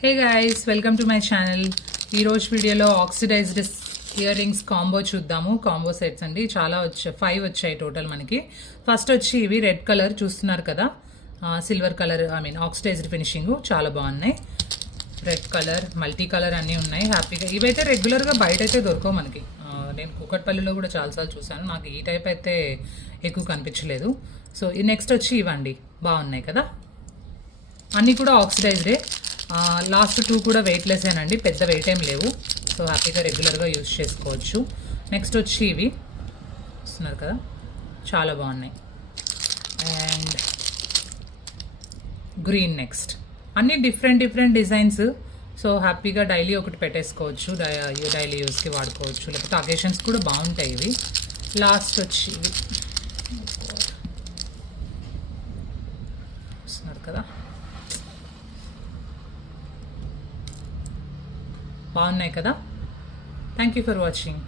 Hey guys, welcome to my channel. ఈరోజు వీడియోలో oxidised ear rings combo చూద్దాము. Combo sets అండి, చాలా వచ్చాయి, 5 వచ్చాయి టోటల్ మనకి. ఫస్ట్ వచ్చి ఇవి రెడ్ కలర్ చూస్తున్నారు కదా, సిల్వర్ కలర్, ఆక్సిడైజ్డ్ ఫినిషింగ్ చాలా బాగున్నాయి. రెడ్ కలర్, మల్టీ కలర్ అన్నీ ఉన్నాయి హ్యాపీగా. ఇవైతే రెగ్యులర్గా బయట అయితే దొరకవు మనకి. నేను కూకట్పల్లిలో కూడా చాలాసార్లు చూసాను, నాకు ఈ టైప్ అయితే ఎక్కువ కనిపించలేదు. సో ఈ నెక్స్ట్ వచ్చి ఇవ్వండి, బాగున్నాయి కదా, అన్నీ కూడా ఆక్సిడైజ్డే. లాస్ట్ 2 కూడా వెయిట్లెస్సేనండి, పెద్ద వెయిట్ ఏం లేవు. సో హ్యాపీగా రెగ్యులర్గా యూజ్ చేసుకోవచ్చు. నెక్స్ట్ వచ్చి ఇవి చూస్తున్నారు కదా, చాలా బాగున్నాయి. అండ్ గ్రీన్ నెక్స్ట్, అన్నీ డిఫరెంట్ డిజైన్స్. సో హ్యాపీగా డైలీ ఒకటి పెట్టేసుకోవచ్చు, డైలీ యూస్కి వాడుకోవచ్చు, లేకపోతే అకేషన్స్ కూడా బాగుంటాయి ఇవి. లాస్ట్ వచ్చి ఇవి చూస్తున్నారు కదా, బాగున్నాయి కదా. Thank you for watching.